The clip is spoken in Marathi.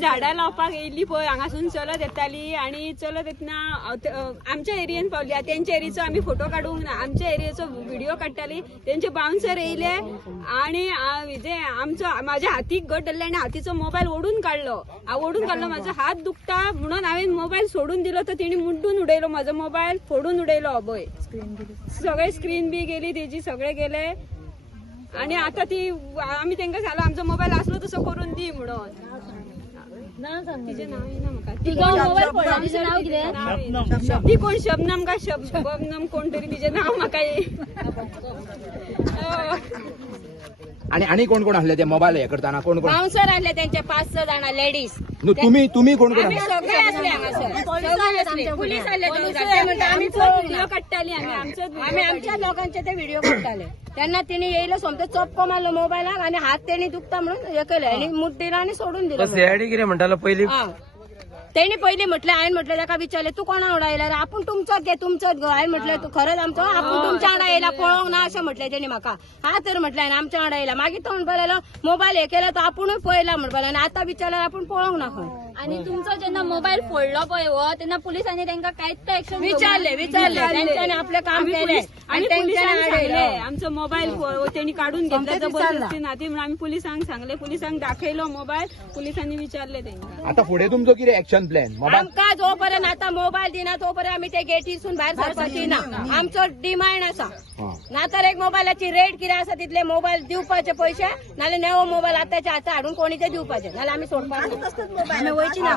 झाडां लावपाक येयली पळय हांगासून चलत येताली आणि चलत येतना आमच्या एरियेन पावली. तेंच्या एरियेचो आम्ही फोटो काढूंक ना, आमच्या एरियेचो व्हिडिओ काडटाली. तेंचे बाउन्सर येयले आणि जे आमचो माझ्या हातीक गट धरले आणि हातीचो मोबाईल ओढून काढलो. माझा हात दुखता म्हणून हांवेन मोबाईल सोडून दिलो तर तिने मुड्डून उडयलो माझा मोबाईल, फोडून उडयलो. अभय सगळे स्क्रीन बी गेली तेजी, सगळे गेले. आणि आता ती आम्ही तांकां सांगलो आमचो मोबाईल असलो तसो करून दी म्हणून. तिचे नाव येना म्हाका. ती कोण शबनम का शबनम कोण तरी तिचे नाव म्हाका आणि कोण कोण असले ते मोबाईल हे करताना? कोण कोण बाउन्सर आले त्यांचे 5-6 जण लेडीज. तुम्ही कोण कोण? सगळे असले हांगासर. पोलीस आले व्हिडिओ काडटाली. आम्ही आमच्या लोकांचे ते व्हिडिओ काडटाले. त्यांना तिने येयलो सोमते चप्पो मारलो मोबायलाक आणि हात तेणी दुखता म्हणून हे केले आणि मुड्डीला आणि सोडून दिलं. कितें म्हणटालो पयलीं? त्यांनी पहिले म्हटलं, हायन म्हटलं त्याका विचारले तू कोणा वांगडा येयला? आपण तुमचोच घे, तुमचोच घे. हायन म्हटलं तू खरंच आमचो? आपण तुमच्या वांगडा येयला पळोवंक ना अशें म्हटलें त्यांनी म्हाका. हा तर म्हटलं हायन आमच्या वांगडा येयला. मागीर तो म्हणपाक मोबाईल हे केला तो आपुणूय पळयला म्हणपाक आणि आता विचारल्यार आपण पळोवंक ना खंय. आणि तुमचो जेन्ना मोबाईल फोडलो पळय तेन्ना पुलिसांनी तांकां कांयच एक्शन विचारले त्यांच्यानी आपले काम केले आणि सांगले आमचो मोबाईल त्यांनी काढून घेतला जबरदस्ती ना ती म्हणून आम्ही पोलिसांक सांगले. पोलिसांक दाखयलो मोबाईल, पोलिसांनी विचारले तांकां. आता पुढे तुमचो कितें एक्शन प्लॅन? आमकां जोपर्यंत आता मोबाईल दिना तोपर्यंत आम्ही ते गेटीसून भायर सरपाची ना. आमचो डिमांड आसा. नातर एक मोबायलाची रेट कितें आसा तितले मोबाईल दिवपाचे पयशे, नाल्यार नेवो मोबाईल आतांच्या हाता हाडून कोणी ते दिवपाचे, नाल्यार आमी सोडपाक वयची ना.